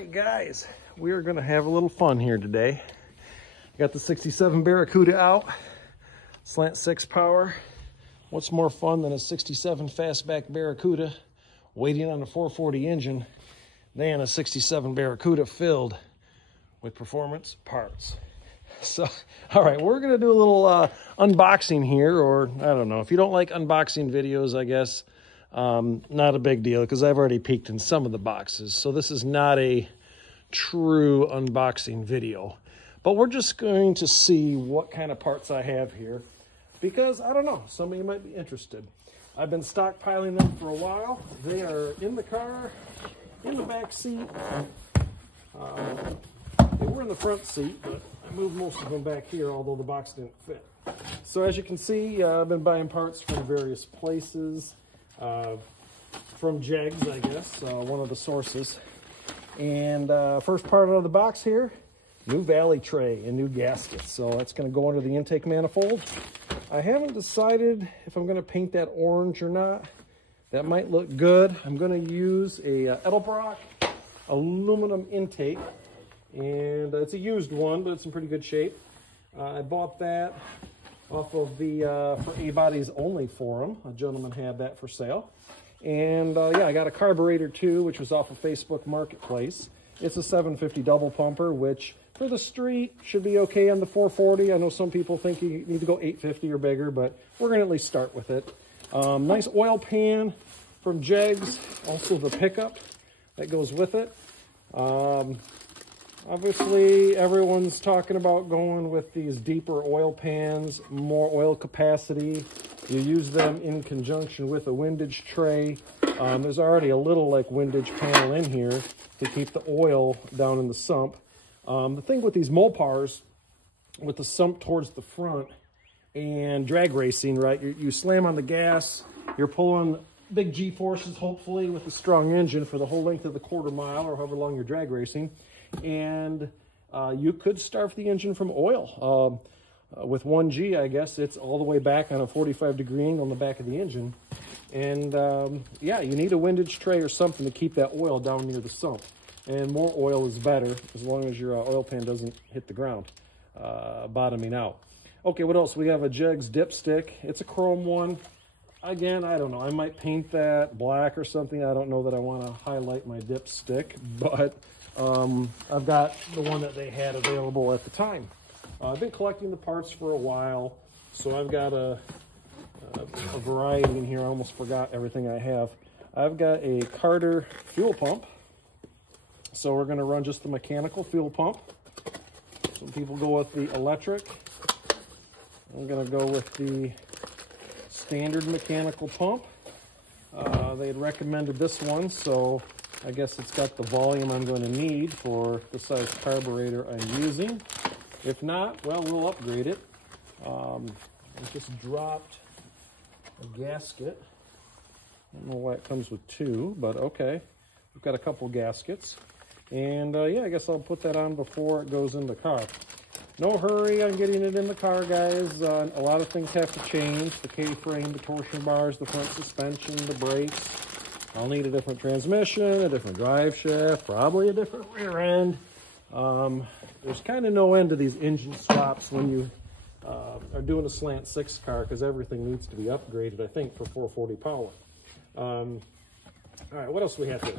right, guys, we are going to have a little fun here today. Got the 67 Barracuda out, slant 6 power. What's more fun than a 67 fastback Barracuda waiting on a 440 engine than a 67 Barracuda filled with performance parts? So, all right, we're going to do a little unboxing here, or I don't know. If you don't like unboxing videos, I guess, not a big deal because I've already peeked in some of the boxes. So this is not a true unboxing video. But we're just going to see what kind of parts I have here because, I don't know, some of you might be interested. I've been stockpiling them for a while. They are in the car, in the back seat. They were in the front seat, but I moved most of them back here, although the box didn't fit. So as you can see, I've been buying parts from various places, from Jegs, I guess, one of the sources. And first part out of the box here, new valley tray and new gaskets. So that's going to go under the intake manifold. I haven't decided if I'm going to paint that orange or not. That might look good. I'm going to use a Edelbrock aluminum intake. And it's a used one, but it's in pretty good shape. I bought that off of the for A-Bodies Only forum. A gentleman had that for sale. And yeah, I got a carburetor too, which was off of Facebook Marketplace. It's a 750 double pumper, which for the street should be okay on the 440. I know some people think you need to go 850 or bigger, but we're going to at least start with it. Nice oil pan from Jegs, also the pickup that goes with it. Obviously, everyone's talking about going with these deeper oil pans, more oil capacity. You use them in conjunction with a windage tray. There's already a little like windage panel in here to keep the oil down in the sump. The thing with these Mopars, with the sump towards the front and drag racing, right? You slam on the gas, you're pulling big G-forces, hopefully, with a strong engine for the whole length of the quarter mile or however long you're drag racing. And you could starve the engine from oil. With 1G, I guess, it's all the way back on a 45-degree angle on the back of the engine. And yeah, you need a windage tray or something to keep that oil down near the sump. And more oil is better as long as your oil pan doesn't hit the ground, bottoming out. Okay, what else? We have a Jegs dipstick. It's a chrome one. Again, I don't know. I might paint that black or something. I don't know that I want to highlight my dipstick, but I've got the one that they had available at the time. I've been collecting the parts for a while, so I've got a variety in here. I almost forgot everything I have. I've got a Carter fuel pump, so we're going to run just the mechanical fuel pump. Some people go with the electric. I'm going to go with the standard mechanical pump. They had recommended this one, so I guess it's got the volume I'm going to need for the size carburetor I'm using. If not, well, we'll upgrade it. I just dropped a gasket. I don't know why it comes with two, but okay. We've got a couple gaskets. And yeah, I guess I'll put that on before it goes in the car. No hurry on getting it in the car, guys. A lot of things have to change. The K-frame, the torsion bars, the front suspension, the brakes. I'll need a different transmission, a different drive shaft, probably a different rear end. There's kind of no end to these engine swaps when you are doing a slant 6 car because everything needs to be upgraded, I think, for 440 power. All right, what else do we have here?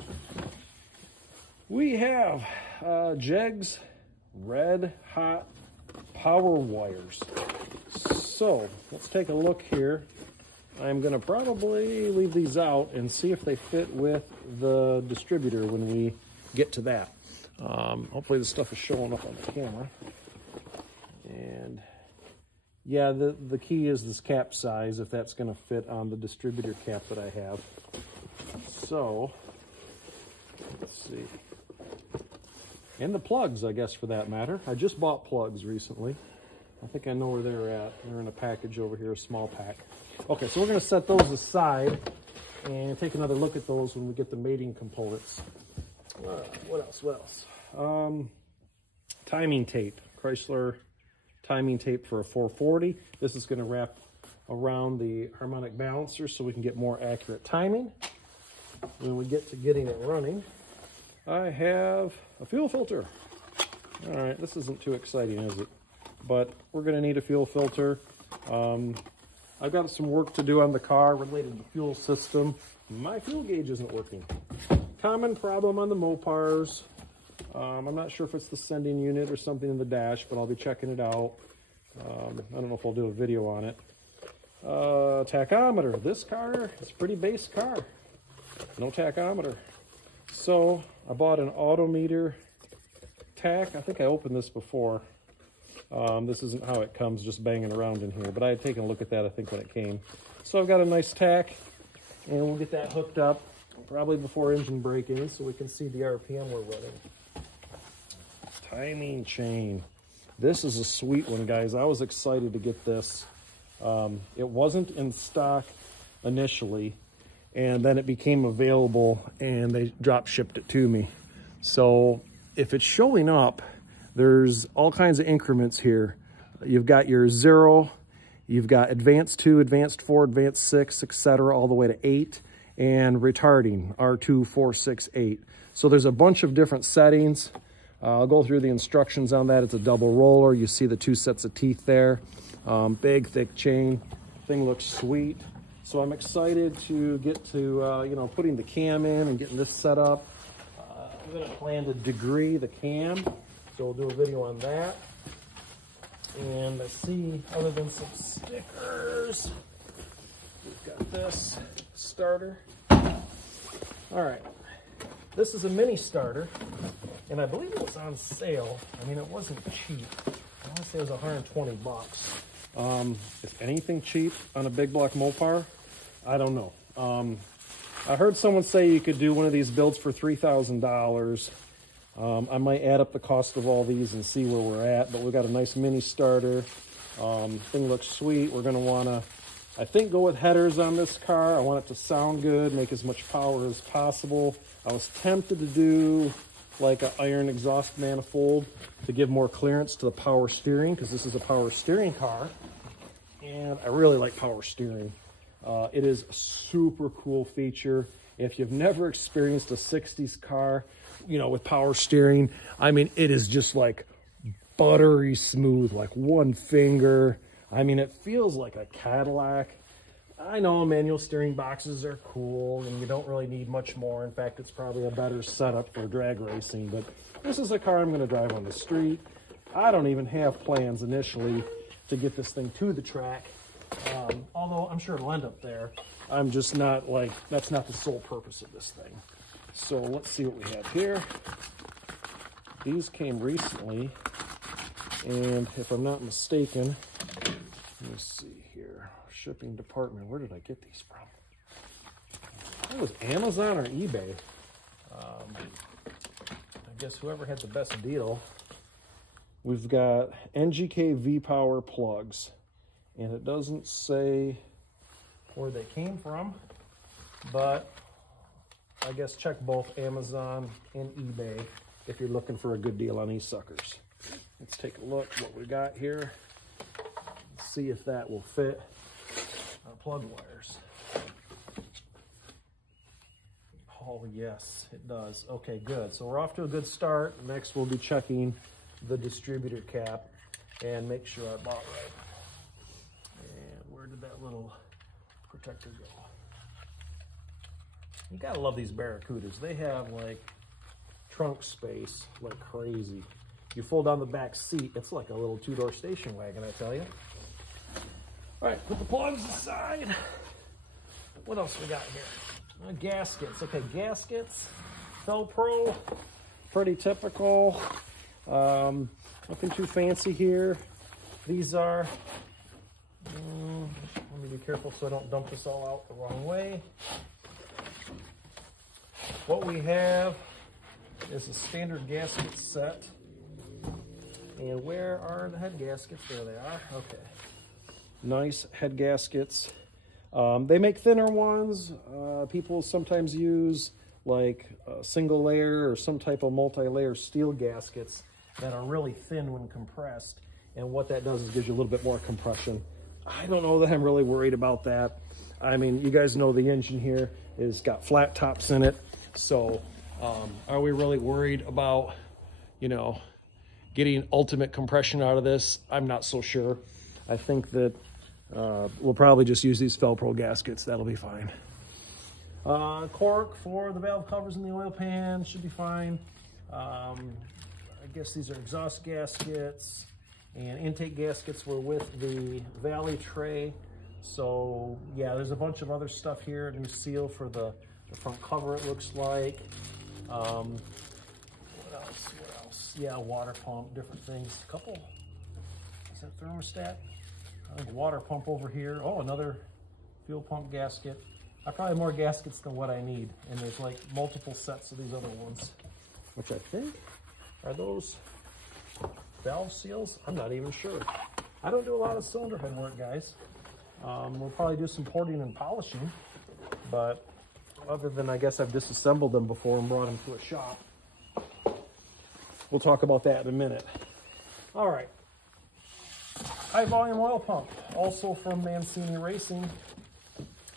We have Jegs Red Hot power wires. So let's take a look here. I'm going to probably leave these out and see if they fit with the distributor when we get to that. Hopefully this stuff is showing up on the camera. And yeah, the key is this cap size, if that's going to fit on the distributor cap that I have. So let's see. And the plugs, I guess, for that matter. I just bought plugs recently. I think I know where they're at. They're in a package over here, a small pack. Okay, so we're going to set those aside and take another look at those when we get the mating components. What else? Timing tape. Chrysler timing tape for a 440. This is going to wrap around the harmonic balancer so we can get more accurate timing when we get to getting it running. I have a fuel filter. All right, this isn't too exciting, is it? But we're gonna need a fuel filter. I've got some work to do on the car related to the fuel system. My fuel gauge isn't working. Common problem on the Mopars. I'm not sure if it's the sending unit or something in the dash, but I'll be checking it out. I don't know if I'll do a video on it. Tachometer. This car is a pretty base car. No tachometer. So I bought an Autometer tach. I think I opened this before. This isn't how it comes, just banging around in here, but I had taken a look at that, I think, when it came. So I've got a nice tach, and we'll get that hooked up probably before engine break-in so we can see the RPM we're running. Timing chain. This is a sweet one, guys. I was excited to get this. It wasn't in stock initially, and then it became available, and they drop shipped it to me. So if it's showing up, there's all kinds of increments here. You've got your 0, you've got advanced 2, advanced 4, advanced 6, etc., all the way to 8, and retarding, R2, 4, 6, 8. So there's a bunch of different settings. I'll go through the instructions on that. It's a double roller. You see the 2 sets of teeth there. Big, thick chain. Thing looks sweet. So I'm excited to get to, you know, putting the cam in and getting this set up. I'm going to plan to degree the cam. So we'll do a video on that. And let's see, other than some stickers, we've got this starter. All right, this is a mini starter, and I believe it was on sale. I mean, it wasn't cheap. I want to say it was 120 bucks. Is anything cheap on a big block Mopar? I don't know. I heard someone say you could do one of these builds for $3,000. I might add up the cost of all these and see where we're at, but we've got a nice mini starter. Thing looks sweet. We're going to want to, I think, go with headers on this car. I want it to sound good, make as much power as possible. I was tempted to do like an iron exhaust manifold to give more clearance to the power steering, because this is a power steering car, and I really like power steering. It is a super cool feature. If you've never experienced a 60s car, you know, with power steering, I mean, it is just like buttery smooth, like one finger. I mean, it feels like a Cadillac. I know manual steering boxes are cool and you don't really need much more. In fact, it's probably a better setup for drag racing, but this is a car I'm going to drive on the street. I don't even have plans initially to get this thing to the track, although I'm sure it'll end up there. I'm just not like, that's not the sole purpose of this thing. So let's see what we have here. These came recently, and if I'm not mistaken, let me see here. Shipping department, where did I get these from? It was Amazon or eBay. I guess whoever had the best deal. We've got NGK V-Power plugs, and it doesn't say where they came from, but I guess check both Amazon and eBay if you're looking for a good deal on these suckers. Let's take a look what we got here. Let's see if that will fit our plug wires. Oh yes, it does. Okay, good. So we're off to a good start. Next we'll be checking the distributor cap and make sure I bought right. And where did that little protector go? You gotta love these Barracudas. They have like trunk space like crazy. You fold down the back seat, it's like a little two-door station wagon, I tell you. All right, put the plugs aside. What else we got here? Gaskets. Okay, gaskets. Felpro. Pretty typical. Nothing too fancy here. These are, let me be careful so I don't dump this all out the wrong way. What we have is a standard gasket set. And where are the head gaskets? There they are. Okay. Nice head gaskets. They make thinner ones. People sometimes use like a single layer or some type of multi-layer steel gaskets that are really thin when compressed. And what that does is gives you a little bit more compression. I don't know that I'm really worried about that. I mean, you guys know the engine here has got flat tops in it. So Are we really worried about, you know, getting ultimate compression out of this? I'm not so sure. I think that we'll probably just use these Felpro gaskets. That'll be fine. Cork for the valve covers in the oil pan should be fine. I guess these are exhaust gaskets, and intake gaskets were with the valley tray. So yeah, there's a bunch of other stuff here. A new seal for the front cover, it looks like. What else? Yeah, water pump, different things. A couple, is that thermostat? I think water pump over here. Oh, another fuel pump gasket. I probably have more gaskets than what I need. And there's like multiple sets of these other ones, which I think are those valve seals. I'm not even sure. I don't do a lot of cylinder head work, guys. We'll probably do some porting and polishing, but other than, I guess I've disassembled them before and brought them to a shop. We'll talk about that in a minute. All right. High volume oil pump, also from Mancini Racing.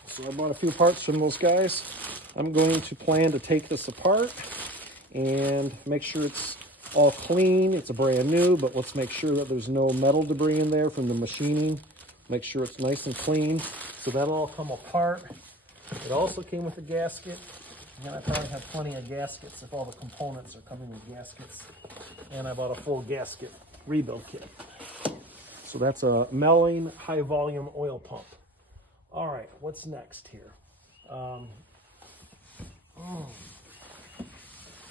So I bought a few parts from those guys. I'm going to plan to take this apart and make sure it's all clean. It's a brand new, but let's make sure that there's no metal debris in there from the machining. Make sure it's nice and clean. So that'll all come apart. It also came with a gasket. And I probably have plenty of gaskets if all the components are coming with gaskets. And I bought a full gasket rebuild kit. So that's a Melling high volume oil pump. All right, what's next here?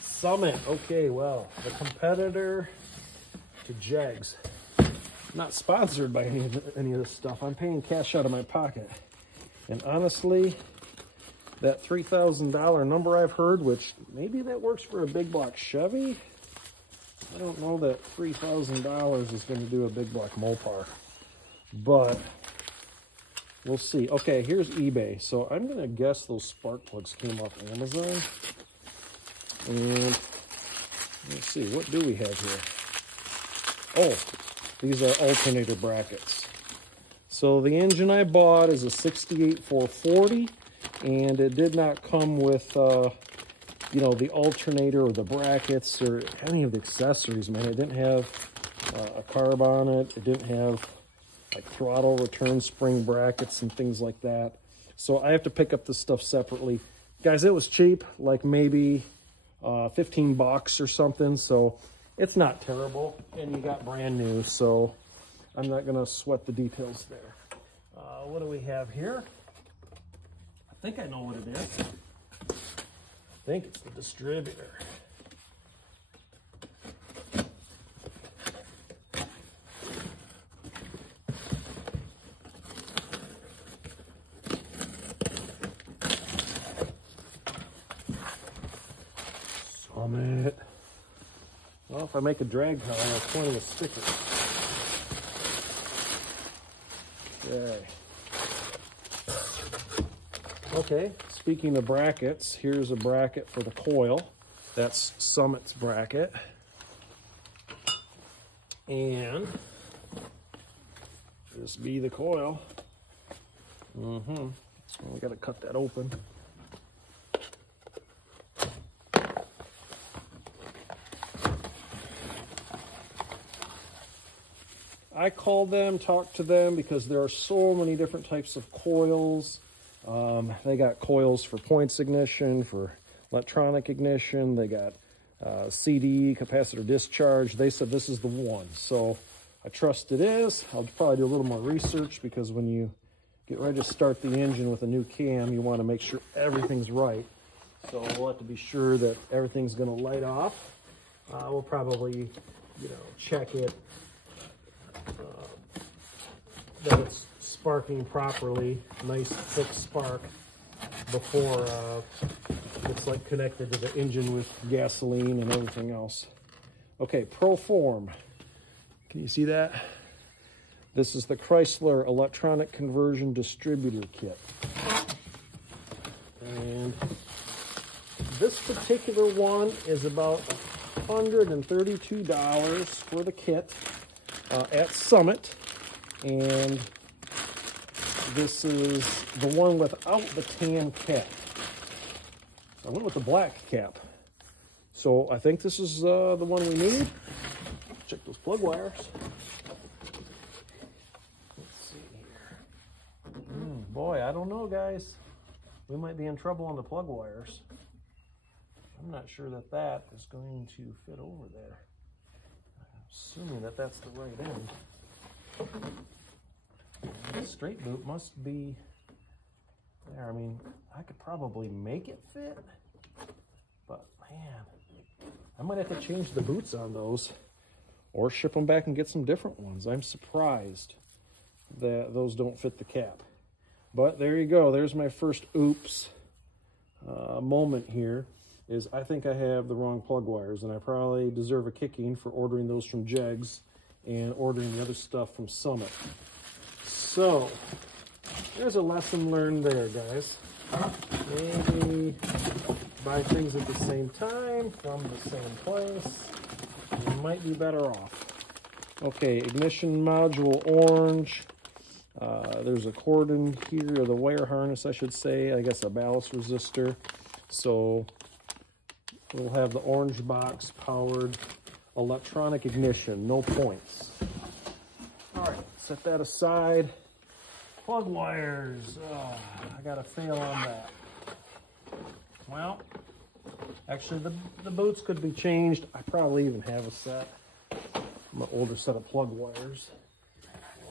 Summit. Okay, well, the competitor to Jegs. Not sponsored by any of this stuff. I'm paying cash out of my pocket. And honestly, that $3,000 number I've heard, which maybe that works for a big block Chevy, I don't know that $3,000 is going to do a big block Mopar. But we'll see. Okay, here's eBay. So I'm going to guess those spark plugs came off Amazon. And let's see, what do we have here? Oh, these are alternator brackets. So the engine I bought is a 68 440, and it did not come with, you know, the alternator or the brackets or any of the accessories, man. It didn't have a carb on it. It didn't have like throttle return spring brackets and things like that. So I have to pick up this stuff separately. Guys, it was cheap, like maybe 15 bucks or something. So it's not terrible, and you got brand new, so I'm not gonna sweat the details there. What do we have here? I think I know what it is. I think it's the distributor. Summit. Well, if I make a drag car, I'll have plenty of stickers. Okay. Okay, speaking of brackets, here's a bracket for the coil. That's Summit's bracket. And this be the coil. Well, we gotta cut that open. I call them, talk to them, because there are so many different types of coils. They got coils for points ignition, for electronic ignition. They got CD, capacitor discharge. They said this is the one. So I trust it is. I'll probably do a little more research, because when you get ready to start the engine with a new cam, you want to make sure everything's right. So we'll have to be sure that everything's going to light off. We'll probably, you know, check it. That it's sparking properly, nice thick spark, before it's like connected to the engine with gasoline and everything else. Okay, Proform. Can you see that? This is the Chrysler Electronic Conversion Distributor Kit. And this particular one is about $132 for the kit at Summit. And this is the one without the tan cap. So I went with the black cap. So I think this is the one we need. Check those plug wires. Let's see here. Boy, I don't know, guys. We might be in trouble on the plug wires. I'm not sure that that is going to fit over there. I'm assuming that that's the right end. The straight boot must be there. I mean, I could probably make it fit, but man, I might have to change the boots on those or ship them back and get some different ones. I'm surprised that those don't fit the cap. But there you go. There's my first oops moment here. Is I think I have the wrong plug wires, and I probably deserve a kicking for ordering those from Jegs and ordering the other stuff from Summit. So there's a lesson learned there, guys. Maybe buy things at the same time from the same place. You might be better off. Okay, ignition module orange. There's a cord in here, or the wire harness, I should say. I guess a ballast resistor. So we'll have the orange box powered electronic ignition, no points. All right, set that aside. Plug wires. I got to fail on that. Well, actually, the boots could be changed. I probably even have a set. My older set of plug wires.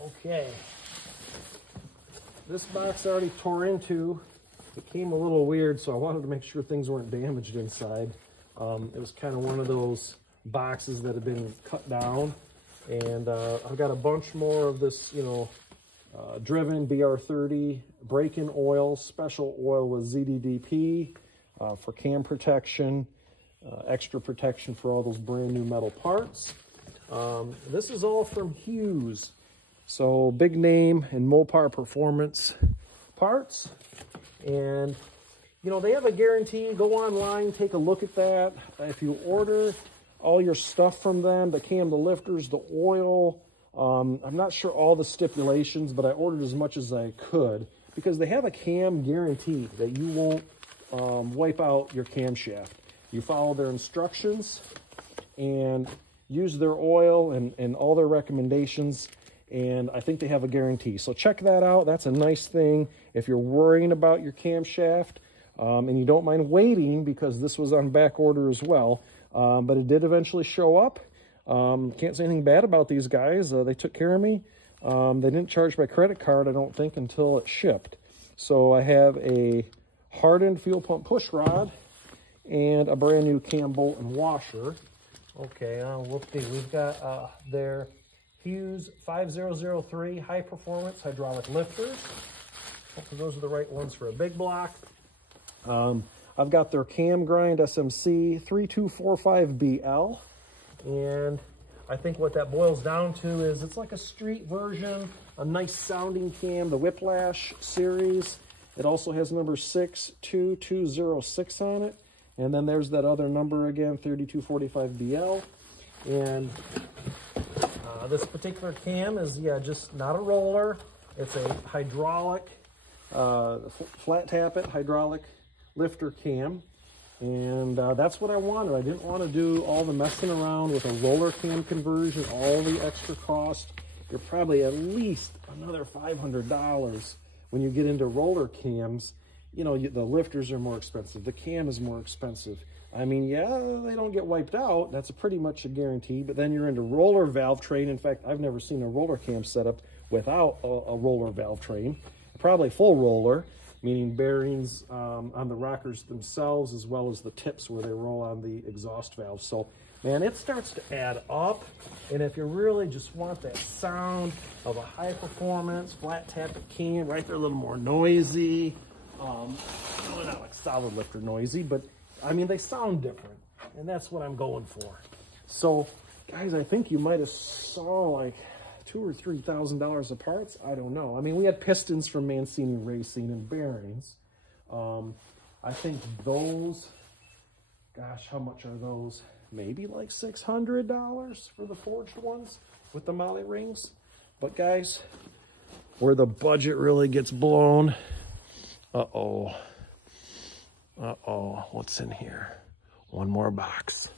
Okay. This box I already tore into. It came a little weird, so I wanted to make sure things weren't damaged inside. It was kind of one of those boxes that had been cut down. And I've got a bunch more of this, driven BR30 break-in oil, special oil with ZDDP for cam protection, extra protection for all those brand new metal parts. This is all from Hughes. So big name in Mopar performance parts. And they have a guarantee. Go online, take a look at that. If you order all your stuff from them, the cam, the lifters, the oil, I'm not sure all the stipulations, but I ordered as much as I could because they have a cam guarantee that you won't wipe out your camshaft. You follow their instructions and use their oil and all their recommendations, and I think they have a guarantee. So check that out. That's a nice thing if you're worrying about your camshaft. And you don't mind waiting because this was on back order as well. But it did eventually show up. Can't say anything bad about these guys. They took care of me. They didn't charge my credit card, I don't think, until it shipped. So I have a hardened fuel pump push rod and a brand new cam bolt and washer. Okay, we've got their Hughes 5003 high performance hydraulic lifters. Hopefully those are the right ones for a big block. I've got their cam grind SMC 3245BL, and I think what that boils down to is it's like a street version, a nice sounding cam, the Whiplash series. It also has number 62206 on it, and then there's that other number again, 3245BL. And this particular cam is, just not a roller. It's a hydraulic, flat tappet hydraulic lifter cam, and that's what I wanted. I didn't want to do all the messing around with a roller cam conversion, all the extra cost. You're probably at least another $500 when you get into roller cams. The lifters are more expensive, the cam is more expensive. I mean, yeah, they don't get wiped out, that's pretty much a guarantee, but then you're into roller valve train. In fact, I've never seen a roller cam setup without a roller valve train. Probably full roller, meaning bearings on the rockers themselves, as well as the tips where they roll on the exhaust valve. So, man, it starts to add up. And if you really just want that sound of a high performance, flat tappet cam, right there, a little more noisy. Really not like solid lifter noisy, but I mean, they sound different. And that's what I'm going for. So, guys, I think you might have saw like $2,000 or $3,000 of parts. I don't know. I mean, we had pistons from Mancini Racing and bearings. I think those, gosh, how much are those? Maybe like $600 for the forged ones with the molly rings. But guys, where the budget really gets blown, what's in here? One more box.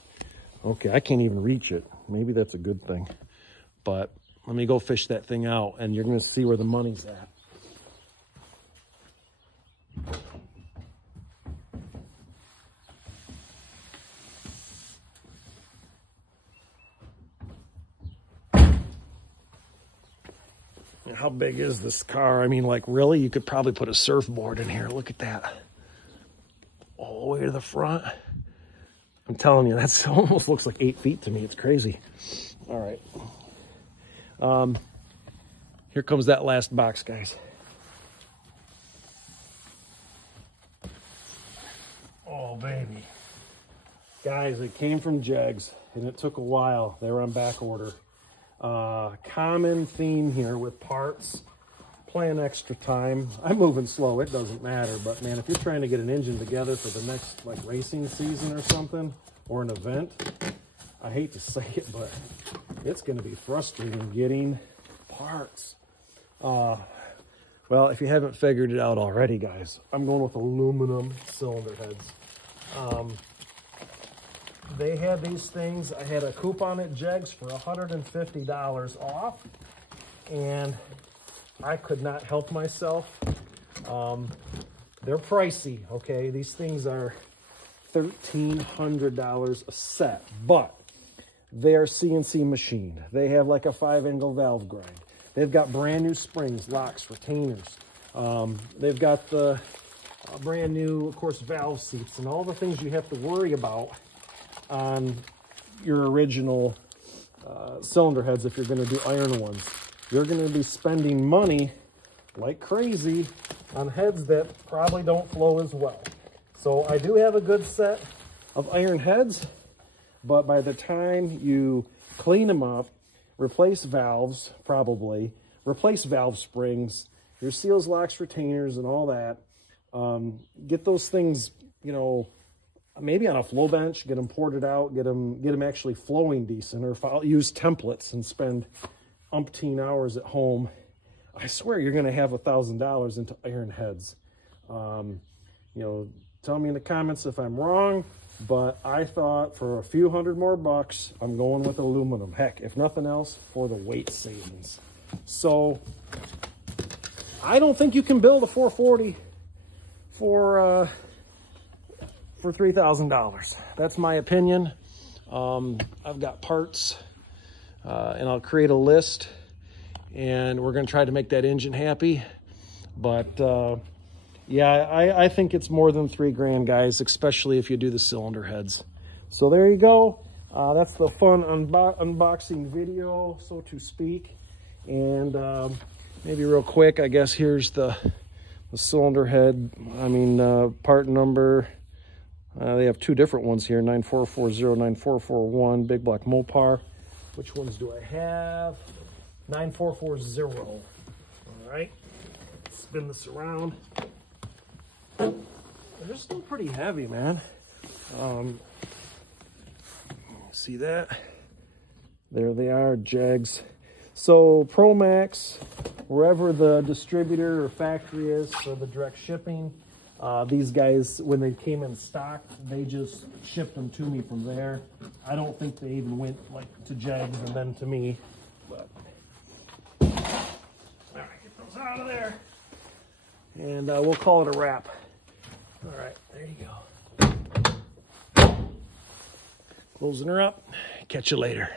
Okay, I can't even reach it. Maybe that's a good thing. But let me go fish that thing out, and you're going to see where the money's at. How big is this car? I mean, like, really? You could probably put a surfboard in here. Look at that. All the way to the front. I'm telling you, that's almost looks like 8 feet to me. It's crazy. All right. Here comes that last box, guys. Oh, baby. Guys, it came from Jegs, and it took a while. They were on back order. Common theme here with parts, playing extra time. I'm moving slow, it doesn't matter, but man, if you're trying to get an engine together for the next like racing season or something, or an event, I hate to say it, but it's going to be frustrating getting parts. Well, if you haven't figured it out already, guys, I'm going with aluminum cylinder heads. They had these things. I had a coupon at Jegs for $150 off, and I could not help myself. They're pricey, okay? These things are $1,300 a set, but they are CNC machined. They have like a 5-angle valve grind. They've got brand new springs, locks, retainers. They've got the brand new, of course, valve seats and all the things you have to worry about on your original cylinder heads if you're going to do iron ones. You're going to be spending money like crazy on heads that probably don't flow as well. So I do have a good set of iron heads, but by the time you clean them up, replace valves, probably, replace valve springs, your seals, locks, retainers, and all that, get those things, you know, maybe on a flow bench, get them ported out, get them actually flowing decent, or if I'll use templates and spend umpteen hours at home, I swear you're going to have $1,000 into iron heads. You know, tell me in the comments if I'm wrong, but I thought for a few $100 more bucks, I'm going with aluminum. Heck, if nothing else, for the weight savings. So I don't think you can build a 440 for $3,000. That's my opinion. I've got parts, and I'll create a list, and we're going to try to make that engine happy. But yeah, I think it's more than $3 guys, especially if you do the cylinder heads. So there you go. That's the fun unboxing video, so to speak. And maybe real quick, I guess here's the cylinder head. I mean, part number. They have two different ones here, 9440, 9441, big block Mopar. Which ones do I have? 9440. All right, spin this around. They're still pretty heavy, man. See that? There they are, Jegs. So ProMax, wherever the distributor or factory is for the direct shipping, these guys, when they came in stock, they just shipped them to me from there. I don't think they even went like to Jegs and then to me. But all right, get those out of there, and we'll call it a wrap. All right, there you go. Closing her up. Catch you later.